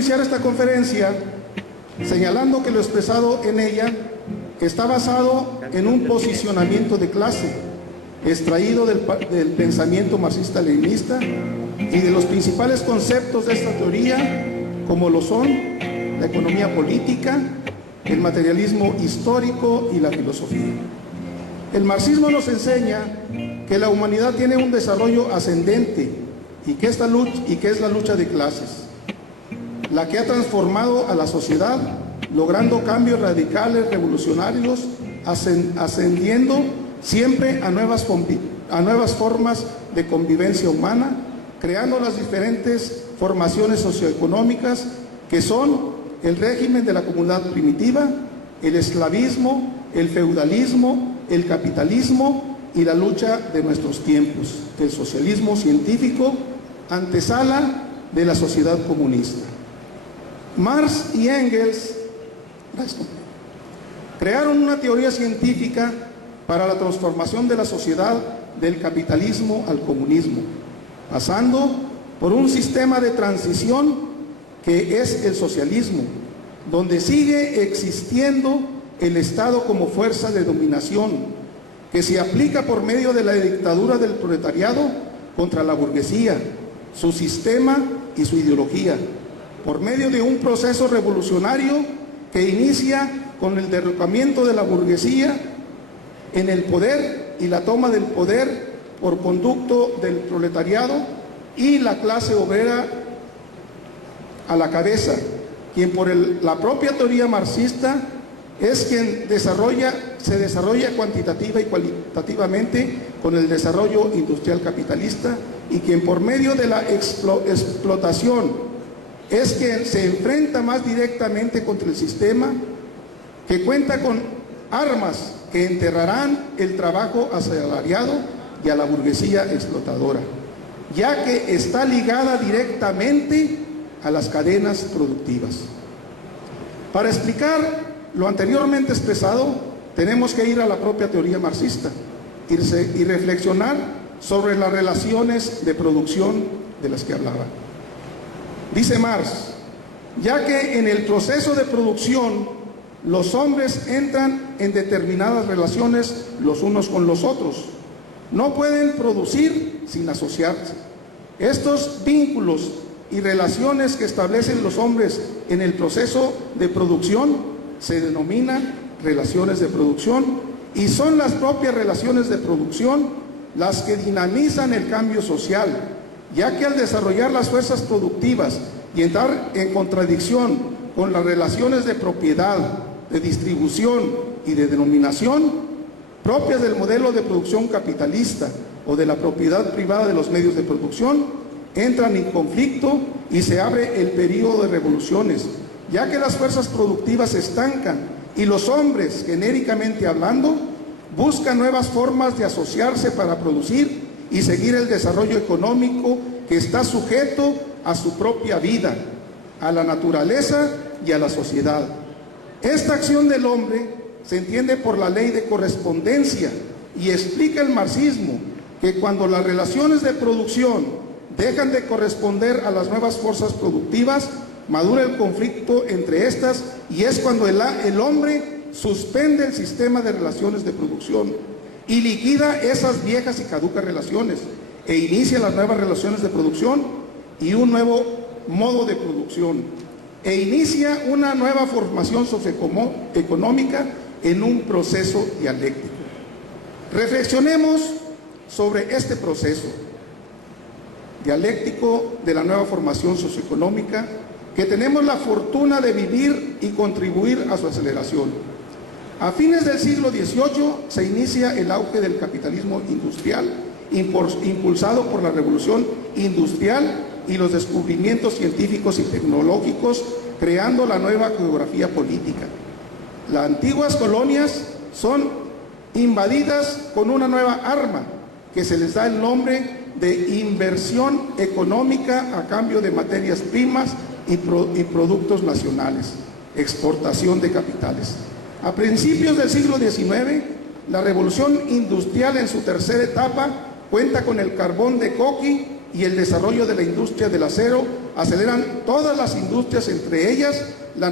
iniciar esta conferencia señalando que lo expresado en ella está basado en un posicionamiento de clase, extraído del pensamiento marxista-leninista y de los principales conceptos de esta teoría, como lo son la economía política, el materialismo histórico y la filosofía. El marxismo nos enseña que la humanidad tiene un desarrollo ascendente y que es la lucha de clases, la que ha transformado a la sociedad, logrando cambios radicales, revolucionarios, ascendiendo siempre a nuevas formas de convivencia humana, creando las diferentes formaciones socioeconómicas que son el régimen de la comunidad primitiva, el esclavismo, el feudalismo, el capitalismo y la lucha de nuestros tiempos, el socialismo científico, antesala de la sociedad comunista. Marx y Engels crearon una teoría científica para la transformación de la sociedad del capitalismo al comunismo, pasando por un sistema de transición que es el socialismo, donde sigue existiendo el Estado como fuerza de dominación, que se aplica por medio de la dictadura del proletariado contra la burguesía, su sistema y su ideología, por medio de un proceso revolucionario que inicia con el derrocamiento de la burguesía en el poder y la toma del poder por conducto del proletariado y la clase obrera a la cabeza, quien por la propia teoría marxista es quien se desarrolla cuantitativa y cualitativamente con el desarrollo industrial capitalista, y quien por medio de la explotación es quien se enfrenta más directamente contra el sistema, que cuenta con armas que enterrarán el trabajo asalariado y a la burguesía explotadora, ya que está ligada directamente a las cadenas productivas. Para explicar lo anteriormente expresado, tenemos que ir a la propia teoría marxista y reflexionar sobre las relaciones de producción de las que hablaba. Dice Marx, ya que en el proceso de producción los hombres entran en determinadas relaciones los unos con los otros, no pueden producir sin asociarse. Estos vínculos y relaciones que establecen los hombres en el proceso de producción se denominan relaciones de producción, y son las propias relaciones de producción las que dinamizan el cambio social, ya que al desarrollar las fuerzas productivas y entrar en contradicción con las relaciones de propiedad, de distribución y de denominación propias del modelo de producción capitalista o de la propiedad privada de los medios de producción, entran en conflicto y se abre el periodo de revoluciones, ya que las fuerzas productivas se estancan y los hombres, genéricamente hablando, buscan nuevas formas de asociarse para producir y seguir el desarrollo económico que está sujeto a su propia vida, a la naturaleza y a la sociedad. Esta acción del hombre se entiende por la ley de correspondencia, y explica el marxismo que cuando las relaciones de producción dejan de corresponder a las nuevas fuerzas productivas, madura el conflicto entre estas, y es cuando el hombre suspende el sistema de relaciones de producción y liquida esas viejas y caducas relaciones e inicia las nuevas relaciones de producción y un nuevo modo de producción, e inicia una nueva formación socioeconómica en un proceso dialéctico. Reflexionemos sobre este proceso dialéctico de la nueva formación socioeconómica que tenemos la fortuna de vivir y contribuir a su aceleración. A fines del siglo XVIII se inicia el auge del capitalismo industrial, impulsado por la revolución industrial y los descubrimientos científicos y tecnológicos, creando la nueva geografía política. Las antiguas colonias son invadidas con una nueva arma que se les da el nombre de inversión económica a cambio de materias primas y productos nacionales, exportación de capitales. A principios del siglo XIX, la revolución industrial en su tercera etapa cuenta con el carbón de coque y el desarrollo de la industria del acero aceleran todas las industrias, entre ellas la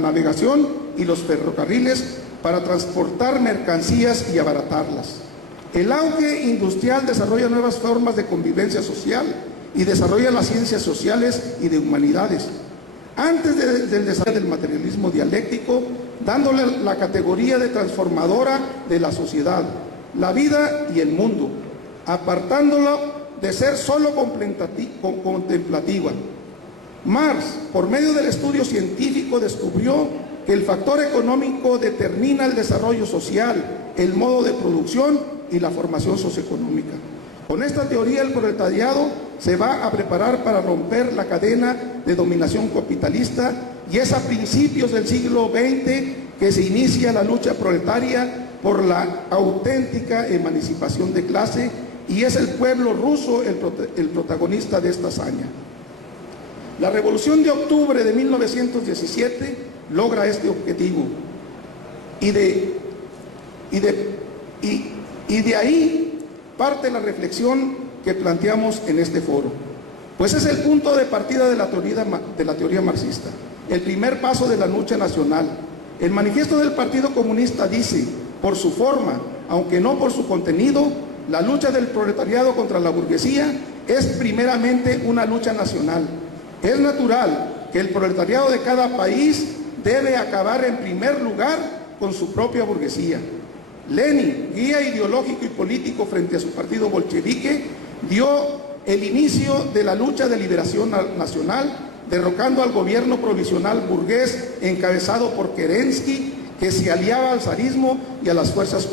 navegación y los ferrocarriles, para transportar mercancías y abaratarlas. El auge industrial desarrolla nuevas formas de convivencia social y desarrolla las ciencias sociales y de humanidades, antes del desarrollo del materialismo dialéctico, dándole la categoría de transformadora de la sociedad, la vida y el mundo, apartándolo de ser solo contemplativa. Marx, por medio del estudio científico, descubrió que el factor económico determina el desarrollo social, el modo de producción y la formación socioeconómica. Con esta teoría, el proletariado se va a preparar para romper la cadena de dominación capitalista, y es a principios del siglo XX que se inicia la lucha proletaria por la auténtica emancipación de clase, y es el pueblo ruso el protagonista de esta hazaña. La Revolución de Octubre de 1917 logra este objetivo, y de ahí parte la reflexión que planteamos en este foro, pues es el punto de partida de la teoría marxista, el primer paso de la lucha nacional. El manifiesto del Partido Comunista dice: por su forma, aunque no por su contenido, la lucha del proletariado contra la burguesía es primeramente una lucha nacional. Es natural que el proletariado de cada país debe acabar en primer lugar con su propia burguesía. Lenin, guía ideológico y político frente a su partido bolchevique, dio el inicio de la lucha de liberación nacional, derrocando al gobierno provisional burgués encabezado por Kerensky, que se aliaba al zarismo y a las fuerzas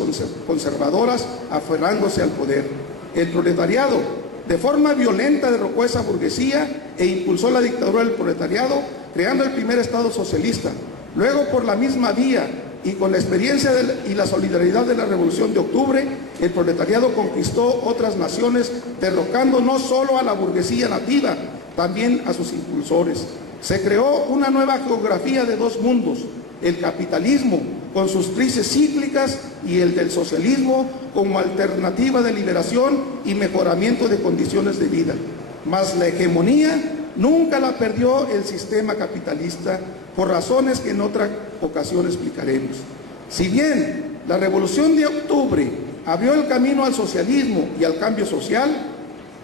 conservadoras, aferrándose al poder. El proletariado, de forma violenta, derrocó esa burguesía e impulsó la dictadura del proletariado, creando el primer Estado socialista. Luego, por la misma vía y con la experiencia y la solidaridad de la Revolución de Octubre, el proletariado conquistó otras naciones, derrocando no solo a la burguesía nativa, también a sus impulsores. Se creó una nueva geografía de dos mundos: el capitalismo con sus crisis cíclicas y el del socialismo como alternativa de liberación y mejoramiento de condiciones de vida. Mas la hegemonía nunca la perdió el sistema capitalista, por razones que en otra ocasión explicaremos. Si bien la Revolución de Octubre abrió el camino al socialismo y al cambio social,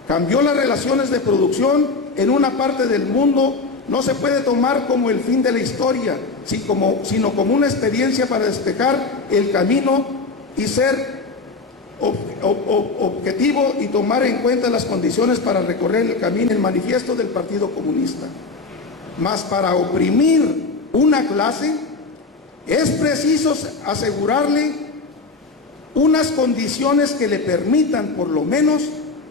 cambió las relaciones de producción en una parte del mundo, no se puede tomar como el fin de la historia, sino como una experiencia para despejar el camino y ser objetivo y tomar en cuenta las condiciones para recorrer el camino. El manifiesto del Partido Comunista. Mas para oprimir una clase es preciso asegurarle unas condiciones que le permitan por lo menos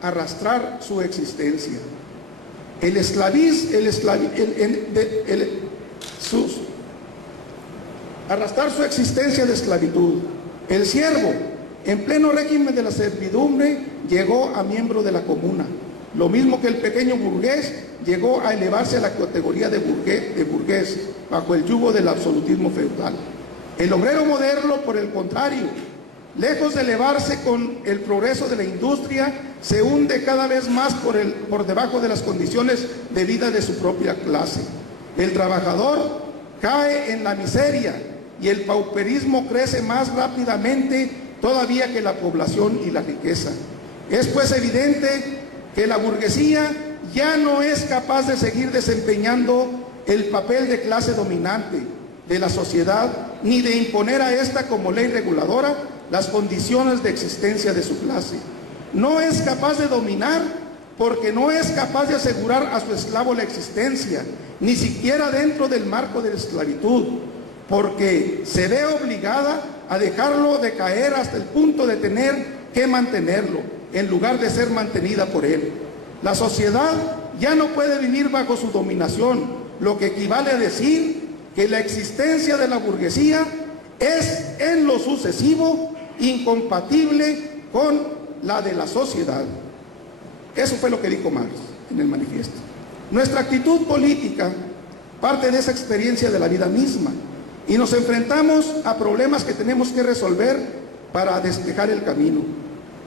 arrastrar su existencia. Arrastrar su existencia de esclavitud. El siervo, en pleno régimen de la servidumbre, llegó a miembro de la comuna, lo mismo que el pequeño burgués llegó a elevarse a la categoría de burgués bajo el yugo del absolutismo feudal. El obrero moderno, por el contrario, lejos de elevarse con el progreso de la industria, se hunde cada vez más por debajo de las condiciones de vida de su propia clase. El trabajador cae en la miseria y el pauperismo crece más rápidamente todavía que la población y la riqueza. Es pues evidente que la burguesía ya no es capaz de seguir desempeñando el papel de clase dominante de la sociedad, ni de imponer a esta como ley reguladora las condiciones de existencia de su clase. No es capaz de dominar porque no es capaz de asegurar a su esclavo la existencia, ni siquiera dentro del marco de la esclavitud, porque se ve obligada a dejarlo decaer hasta el punto de tener que mantenerlo, en lugar de ser mantenida por él. La sociedad ya no puede vivir bajo su dominación, lo que equivale a decir que la existencia de la burguesía es en lo sucesivo incompatible con la de la sociedad. Eso fue lo que dijo Marx en el manifiesto. Nuestra actitud política parte de esa experiencia de la vida misma y nos enfrentamos a problemas que tenemos que resolver para despejar el camino.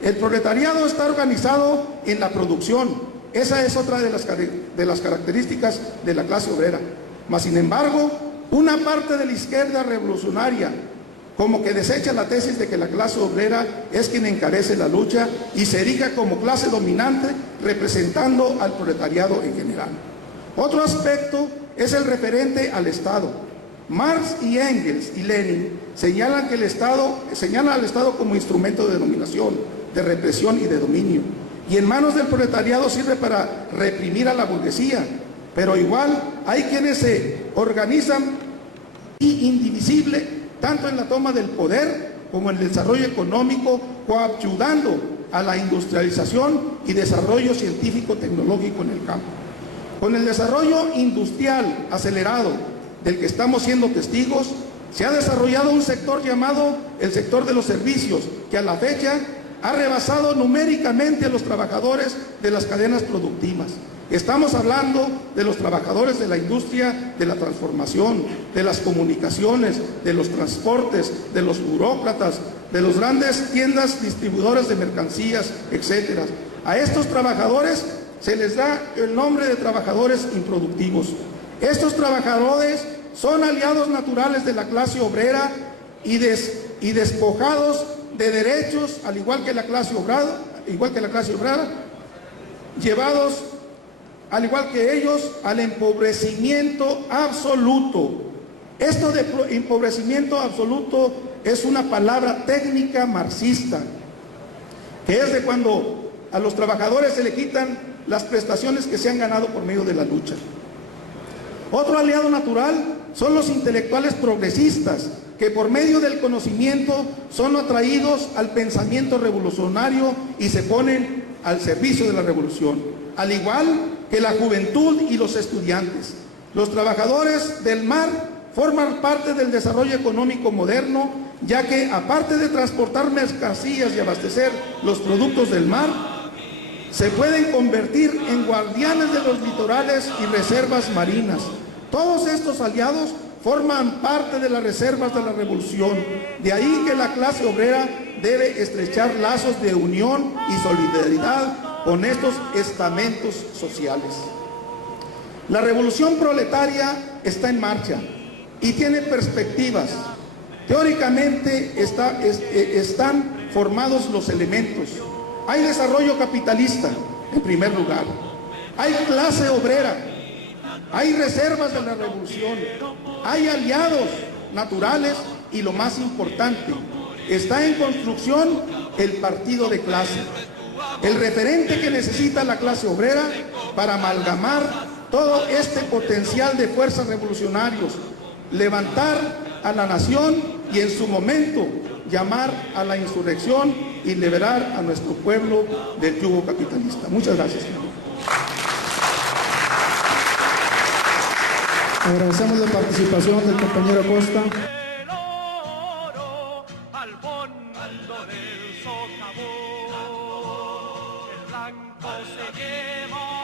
El proletariado está organizado en la producción, esa es otra de las características de la clase obrera. Mas, sin embargo, una parte de la izquierda revolucionaria como que desecha la tesis de que la clase obrera es quien encarece la lucha y se erija como clase dominante representando al proletariado en general. Otro aspecto es el referente al Estado. Marx y Engels y Lenin señalan al Estado como instrumento de dominación, de represión y de dominio, y en manos del proletariado sirve para reprimir a la burguesía, pero igual hay quienes se organizan indivisible tanto en la toma del poder como en el desarrollo económico, coadyuvando a la industrialización y desarrollo científico-tecnológico en el campo. Con el desarrollo industrial acelerado del que estamos siendo testigos, se ha desarrollado un sector llamado el sector de los servicios, que a la fecha ha rebasado numéricamente a los trabajadores de las cadenas productivas. Estamos hablando de los trabajadores de la industria de la transformación, de las comunicaciones, de los transportes, de los burócratas, de las grandes tiendas distribuidoras de mercancías, etc. A estos trabajadores se les da el nombre de trabajadores improductivos. Estos trabajadores son aliados naturales de la clase obrera y despojados de derechos, al igual que la clase obrera, llevados, al igual que ellos, al empobrecimiento absoluto. Esto de empobrecimiento absoluto es una palabra técnica marxista, que es de cuando a los trabajadores se le quitan las prestaciones que se han ganado por medio de la lucha. Otro aliado natural son los intelectuales progresistas, que por medio del conocimiento son atraídos al pensamiento revolucionario y se ponen al servicio de la revolución, al igual que la juventud y los estudiantes. Los trabajadores del mar forman parte del desarrollo económico moderno, ya que aparte de transportar mercancías y abastecer los productos del mar, se pueden convertir en guardianes de los litorales y reservas marinas. Todos estos aliados forman parte de las reservas de la revolución. De ahí que la clase obrera debe estrechar lazos de unión y solidaridad con estos estamentos sociales. La revolución proletaria está en marcha y tiene perspectivas. Teóricamente están formados los elementos. Hay desarrollo capitalista, en primer lugar. Hay clase obrera. Hay reservas de la revolución. Hay aliados naturales y, lo más importante, está en construcción el partido de clase. El referente que necesita la clase obrera para amalgamar todo este potencial de fuerzas revolucionarios, levantar a la nación y en su momento llamar a la insurrección y liberar a nuestro pueblo del yugo capitalista. Muchas gracias, señor. Agradecemos la participación del compañero Costa. El oro al fondo del socavón, el blanco se lleva